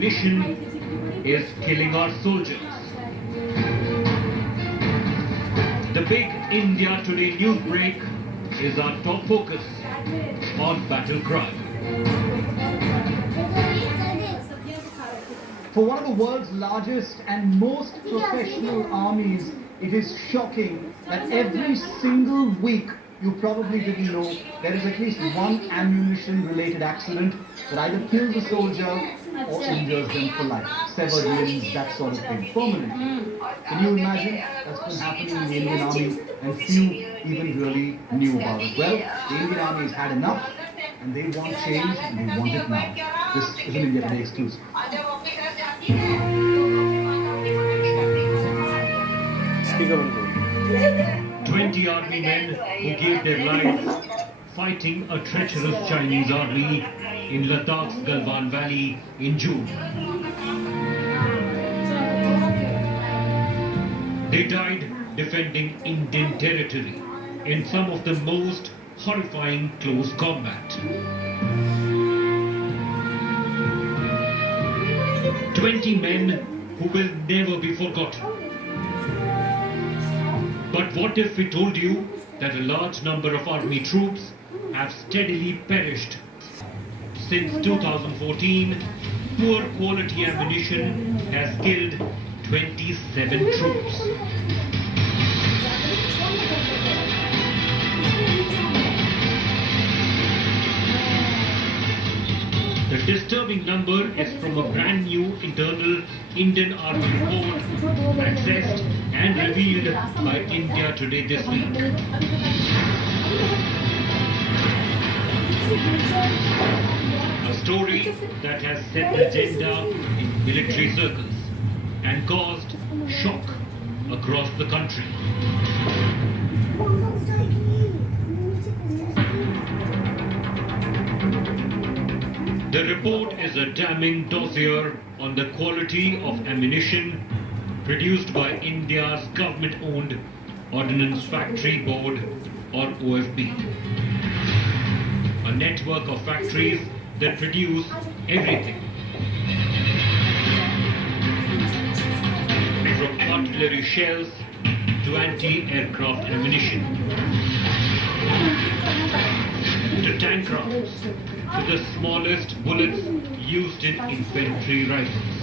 ammunition is killing our soldiers. The big India Today news break is our top focus on battle cry. For one of the world's largest and most professional armies, it is shocking that every single week, you probably didn't know, there is at least one ammunition-related accident that either kills a soldier or injures them for life. Severed limbs, that sort of thing, permanently. Can you imagine? That's been happening in the Indian Army and few even really knew about it. Well, the Indian Army has had enough and they want change and they want it now. This is an India Today exclusive. Speak up. 20 army men who gave their lives fighting a treacherous Chinese army in Ladakh's Galwan Valley in June. They died defending Indian territory in some of the most horrifying close combat. 20 men who will never be forgotten. But what if we told you that a large number of army troops have steadily perished? Since 2014, poor quality ammunition has killed 27 troops. The disturbing number is from a brand new internal Indian Army report accessed and revealed by India Today this week. A story that has set the agenda in military circles and caused shock across the country. The report is a damning dossier on the quality of ammunition produced by India's government-owned Ordnance Factory Board or OFB. A network of factories that produce everything from artillery shells to anti-aircraft ammunition, to tank rounds, to the smallest bullets used in infantry rifles.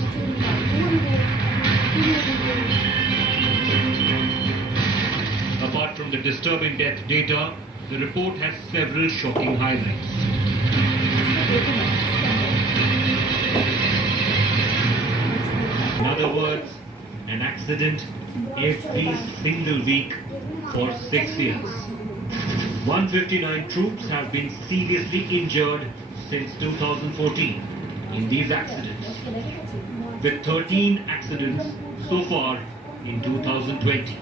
Apart from the disturbing death data, the report has several shocking highlights. In other words, an accident every single week for 6 years. 159 troops have been seriously injured since 2014 in these accidents, with 13 accidents so far in 2020.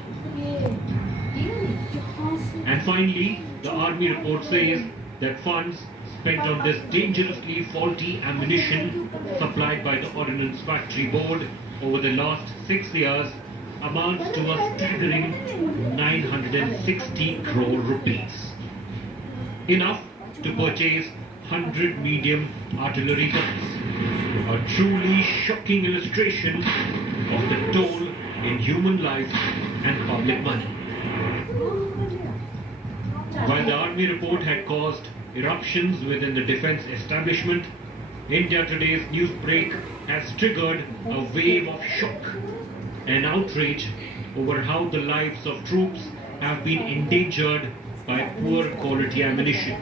And finally, the Army report says that funds spent on this dangerously faulty ammunition supplied by the Ordnance Factory Board over the last 6 years amounts to a staggering 960 crore rupees. Enough to purchase 100 medium artillery guns. A truly shocking illustration of the toll in human life and public money. While the Army report had caused eruptions within the defense establishment, India Today's news break has triggered a wave of shock and outrage over how the lives of troops have been endangered by poor quality ammunition.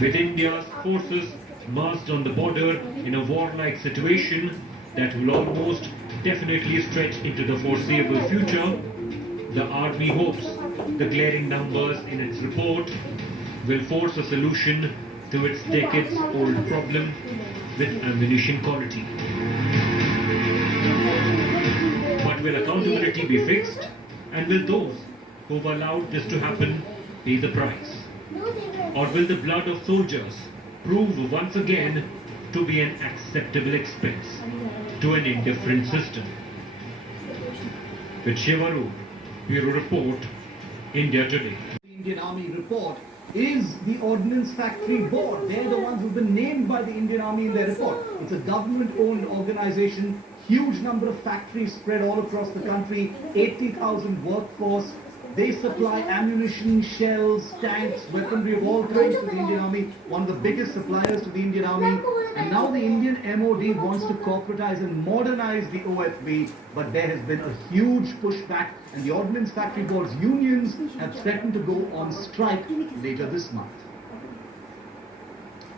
With India's forces massed on the border in a warlike situation that will almost definitely stretch into the foreseeable future, the Army hopes the glaring numbers in its report will force a solution to its decades-old problem with ammunition quality. But will accountability be fixed? And will those who have allowed this to happen pay the price? Or will the blood of soldiers prove once again to be an acceptable expense to an indifferent system? With Shivaru, Bureau Report, India Today. Indian Army report is the Ordnance Factory Board. They're the ones who've been named by the Indian Army in their report. It's a government-owned organization, huge number of factories spread all across the country, 80,000 workforce. They supply ammunition, shells, tanks, weaponry of all kinds to the Indian Army, one of the biggest suppliers to the Indian Army. And now the Indian MOD wants to corporatize and modernize the OFB, but there has been a huge pushback, and the Ordnance Factory Board's unions have threatened to go on strike later this month.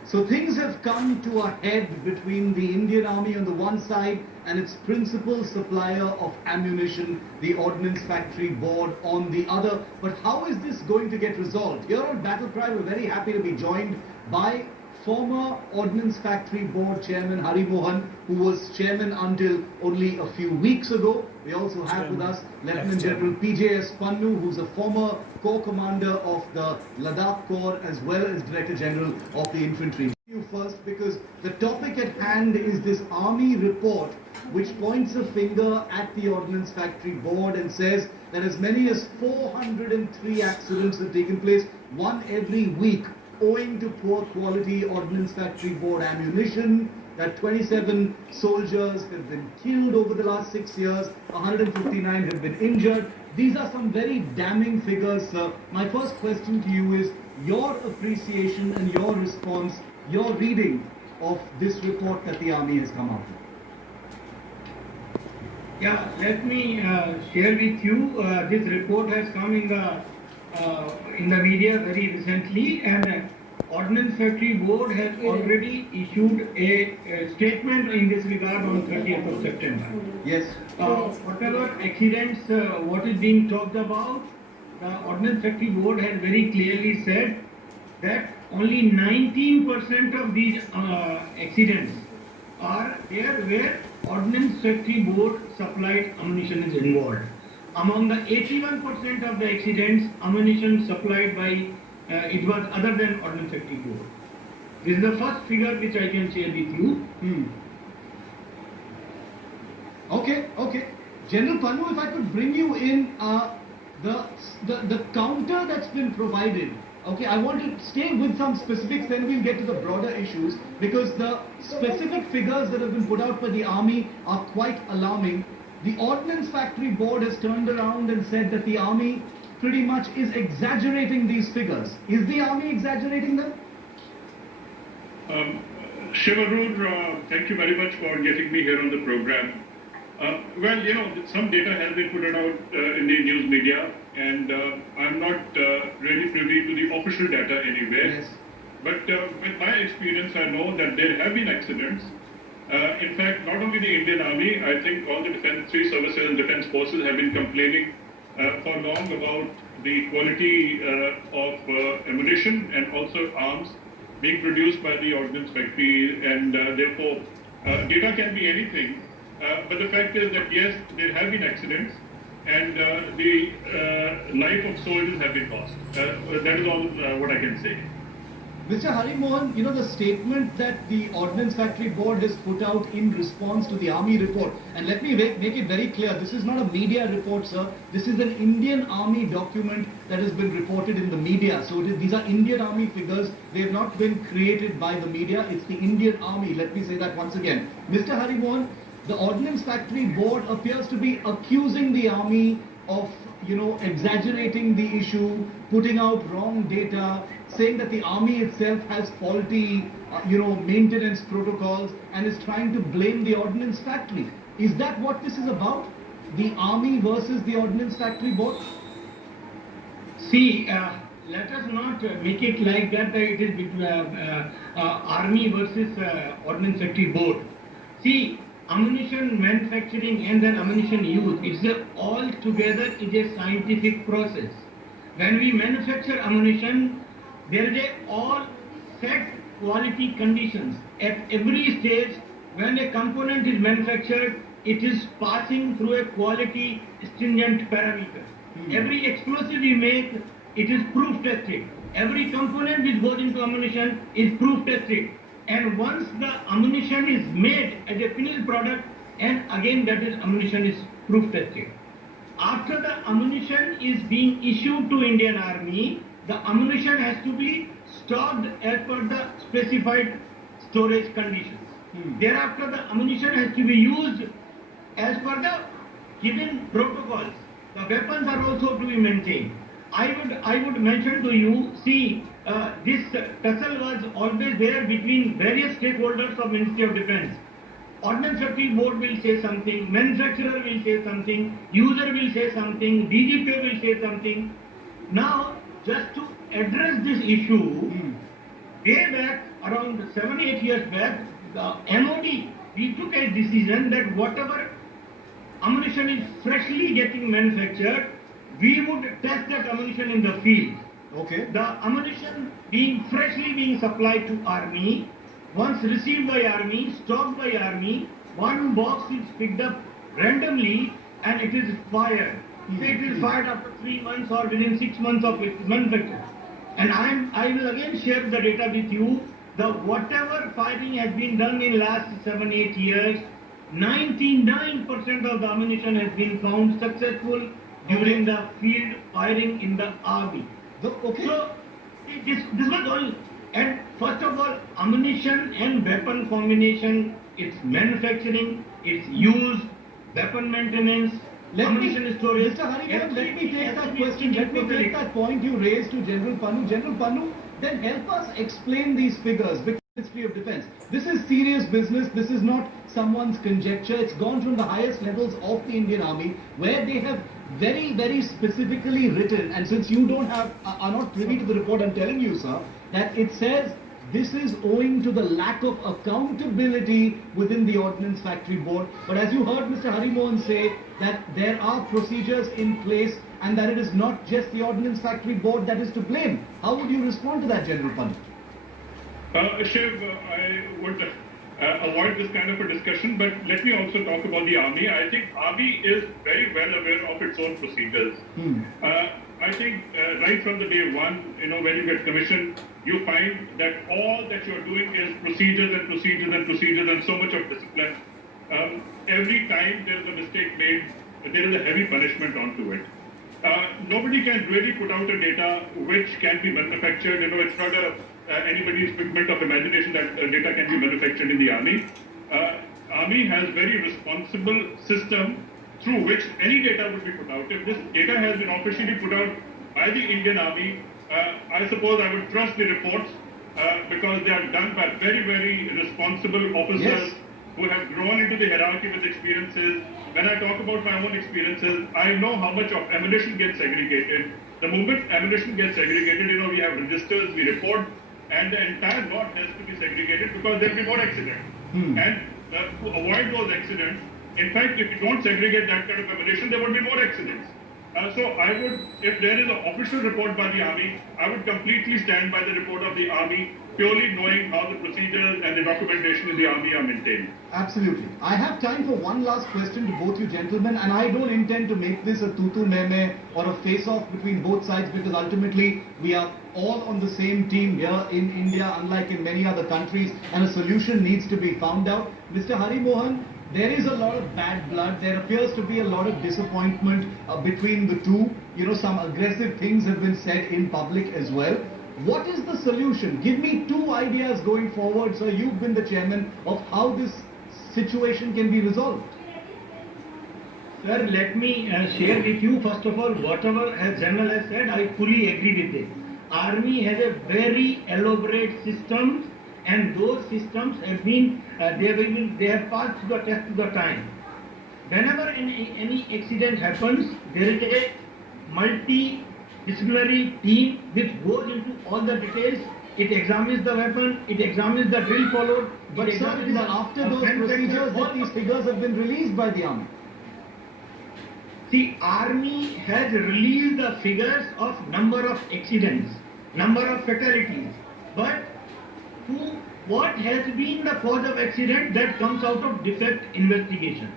So things have come to a head between the Indian Army on the one side and its principal supplier of ammunition, the Ordnance Factory Board, on the other. But how is this going to get resolved? Here on Battle Cry, we're very happy to be joined by former Ordnance Factory Board Chairman Hari Mohan, who was chairman until only a few weeks ago. We also have with us Lieutenant General PJS Pannu, who's a former Corps Commander of the Ladakh Corps as well as Director General of the Infantry. You first, because the topic at hand is this Army report which points a finger at the Ordnance Factory Board and says that as many as 403 accidents have taken place, one every week, owing to poor quality Ordnance Factory Board ammunition, that 27 soldiers have been killed over the last 6 years, 159 have been injured. These are some very damning figures, sir. My first question to you is your appreciation and your response, your reading of this report that the Army has come out with. Yeah, let me share with you. This report has come in the media very recently, and Ordnance Factory Board has already issued a statement in this regard on 30th of September. Yes. Whatever accidents, what is being talked about, the Ordnance Factory Board has very clearly said that only 19% of these accidents are there where Ordnance Factory Board supplied ammunition is involved. Among the 81% of the accidents, ammunition supplied by it was other than Ordnance Factory Board. This is the first figure which I can share with you. Okay. General Pannu, if I could bring you in, the counter that's been provided. Okay, I want to stay with some specifics, then we'll get to the broader issues, because the specific figures that have been put out by the Army are quite alarming. The Ordnance Factory Board has turned around and said that the Army pretty much is exaggerating these figures. Is the Army exaggerating them? Shivarur, thank you very much for getting me here on the program. Well, you know, some data has been put out in the news media, and I'm not really privy to the official data anywhere. Yes. But with my experience, I know that there have been accidents. In fact, not only the Indian Army, I think all the defense services and defense forces have been complaining for long about the quality of ammunition and also arms being produced by the Ordnance Factory, and therefore data can be anything. But the fact is that yes, there have been accidents, and the life of soldiers have been lost. That is all what I can say. Mr. Hari Mohan, you know, the statement that the Ordnance Factory Board has put out in response to the Army report, and let me make it very clear, this is not a media report, sir. This is an Indian Army document that has been reported in the media. So these are Indian Army figures. They have not been created by the media. It's the Indian Army. Let me say that once again. Mr. Hari Mohan, the Ordnance Factory Board appears to be accusing the Army of, you know, exaggerating the issue, putting out wrong data, saying that the Army itself has faulty, maintenance protocols, and is trying to blame the Ordnance Factory. Is that what this is about? The Army versus the Ordnance Factory Board? See, let us not make it like that it is Army versus Ordnance Factory Board. See, ammunition manufacturing and then ammunition use, it's all together is a scientific process. When we manufacture ammunition, there is all set quality conditions. At every stage, when a component is manufactured, it is passing through a quality stringent parameter. Every explosive we make, it is proof tested. Every component which goes into ammunition is proof tested. And once the ammunition is made as a finished product, and again that is ammunition is proof tested. After the ammunition is being issued to Indian Army, the ammunition has to be stored as per the specified storage conditions. Thereafter, the ammunition has to be used as per the given protocols. The weapons are also to be maintained. I would mention to you, see, this tussle was always there between various stakeholders of Ministry of Defence. Ordnance Safety Board will say something, manufacturer will say something, user will say something, DGPO will say something. Now, just to address this issue, way back, around 7-8 years back, the MOD, we took a decision that whatever ammunition is freshly getting manufactured, we would test that ammunition in the field. Okay. The ammunition freshly being supplied to Army, once received by Army, stocked by Army, one box is picked up randomly and it is fired. Say it is fired after 3 months or within 6 months of its manufacture. And I will again share the data with you. The whatever firing has been done in last 7-8 years, 99% of the ammunition has been found successful during the field firing in the Army. Okay. So this was all. And first of all, ammunition and weapon combination, its manufacturing, its use, weapon maintenance, ammunition storage. Mr. Harimohan, let me take that question. Let me take that point you raised to General Pannu. General Pannu, then help us explain these figures. Ministry of Defence. This is serious business. This is not someone's conjecture. It's gone from the highest levels of the Indian Army, where they have very, very specifically written, and since you are not privy to the report, I'm telling you, sir, that it says this is owing to the lack of accountability within the Ordnance Factory Board. But as you heard Mr. Harimohan say, that there are procedures in place and that it is not just the Ordnance Factory Board that is to blame. How would you respond to that, General Pannu? Shiv, I would avoid this kind of a discussion, but let me also talk about the Army. I think Army is very well aware of its own procedures. I think right from the day one, when you get commissioned, you find that all that you're doing is procedures and procedures and procedures and so much of discipline. Every time there is a mistake made, there is a heavy punishment onto it. Nobody can really put out a data which can be manufactured. It's not anybody's figment of imagination that data can be manufactured in the Army. Army has very responsible system through which any data would be put out. If this data has been officially put out by the Indian Army, I suppose I would trust the reports because they are done by very, very responsible officers who have grown into the hierarchy with experiences. When I talk about my own experiences, I know how much of ammunition gets segregated. The moment ammunition gets segregated, we have registers, we report, and the entire lot has to be segregated because there will be more accidents. And to avoid those accidents, in fact, if you don't segregate that kind of ammunition, there would be more accidents. So I would, if there is an official report by the Army, I would completely stand by the report of the Army, purely knowing how the procedures and the documentation in the Army are maintained. Absolutely. I have time for one last question to both you gentlemen, and I don't intend to make this a tutu meme or a face-off between both sides, because ultimately we are all on the same team here in India, unlike in many other countries, and a solution needs to be found out. Mr. Harimohan, there is a lot of bad blood. There appears to be a lot of disappointment between the two. Some aggressive things have been said in public as well. What is the solution? Give me 2 ideas going forward. So you've been the chairman of how this situation can be resolved. Sir, let me share with you, first of all, whatever as General has said, I fully agree with it. Army has a very elaborate system, and those systems have been, they have passed the test of the time. Whenever any accident happens, there is a multidisciplinary team which goes into all the details. It examines the weapon, it examines the drill followed. But sir, it is after those procedures that these figures have been released by the Army. See, Army has released the figures of number of accidents, number of fatalities, but what has been the cause of accident, that comes out of defect investigation.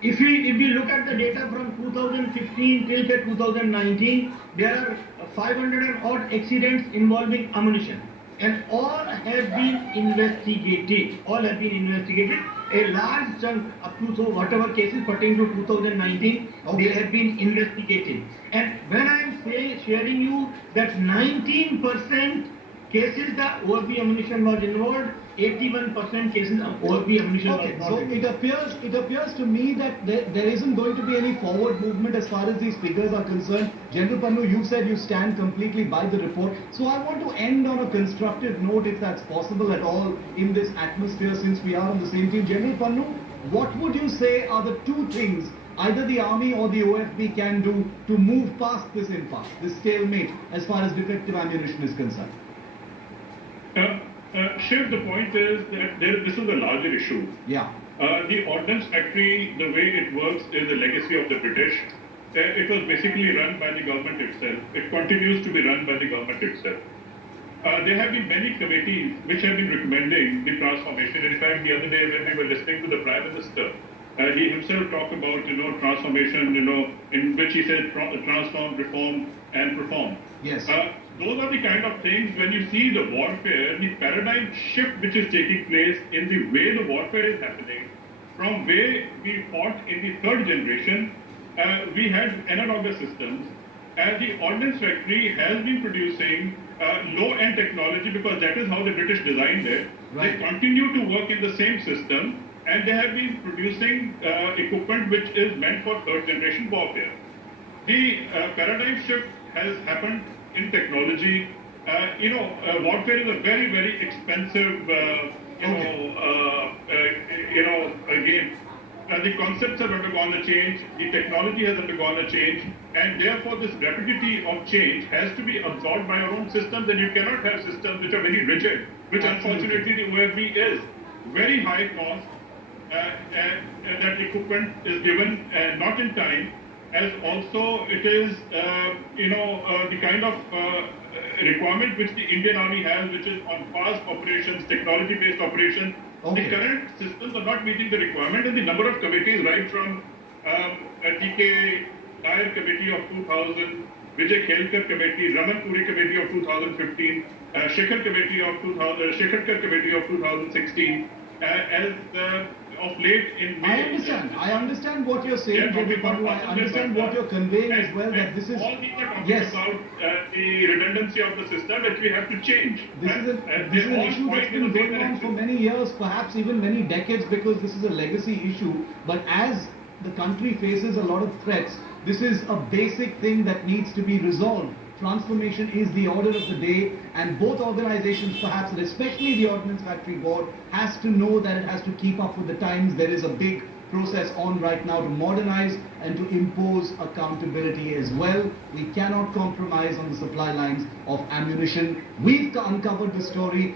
If we look at the data from 2015 till 2019, there are 500 and odd accidents involving ammunition. and all have been investigated. All have been investigated. A large chunk up to so whatever cases pertaining to 2019, they have been investigated. And when I am sharing you that 19% cases the OFB ammunition was involved, 81% cases of OFB ammunition was not so involved. it appears to me that there isn't going to be any forward movement as far as these figures are concerned. General Pannu, you said you stand completely by the report. So I want to end on a constructive note, if that's possible at all, in this atmosphere, since we are on the same team. General Pannu, what would you say are the two things either the army or the OFB can do to move past this impasse, this stalemate, as far as defective ammunition is concerned? Shiv, the point is that this is a larger issue. Yeah. The Ordnance Factory, the way it works, is a legacy of the British. It was basically run by the government itself. It continues to be run by the government itself. There have been many committees which have been recommending the transformation. In fact, the other day when we were listening to the Prime Minister, he himself talked about, transformation, in which he said transform, reform and perform. Yes. Those are the kind of things when you see the warfare, the paradigm shift which is taking place in the way the warfare is happening, from where we fought in the third generation, we had analogous systems, and the Ordnance Factory has been producing low-end technology because that is how the British designed it. Right. They continue to work in the same system, and they have been producing equipment which is meant for third generation warfare. The paradigm shift has happened in technology. Warfare is a very, very expensive, game. The concepts have undergone a change, the technology has undergone a change, and therefore this rapidity of change has to be absorbed by our own systems, and you cannot have systems which are very rigid, which unfortunately the OFB is. Very high cost, that equipment is given not in time, as also it is, the kind of requirement which the Indian Army has, which is on fast operations, technology-based operations. Okay. The current systems are not meeting the requirement, and the number of committees, right from TK Nair Committee of 2000, Vijay Khelkar Committee, Raman Puri Committee of 2015, Shekhar Committee of 2016, as of late in May. I understand what you're saying, General Pannu. I understand what you're conveying as well, that this is... All these are talking Yes. about the redundancy of the system, which we have to change. This is an issue that's been going on for many years, perhaps even many decades, because this is a legacy issue. But as the country faces a lot of threats, this is a basic thing that needs to be resolved. Transformation is the order of the day, and both organizations, perhaps, and especially the Ordnance Factory Board, has to know that it has to keep up with the times. There is a big process on right now to modernize and to impose accountability as well. We cannot compromise on the supply lines of ammunition. We've uncovered the story.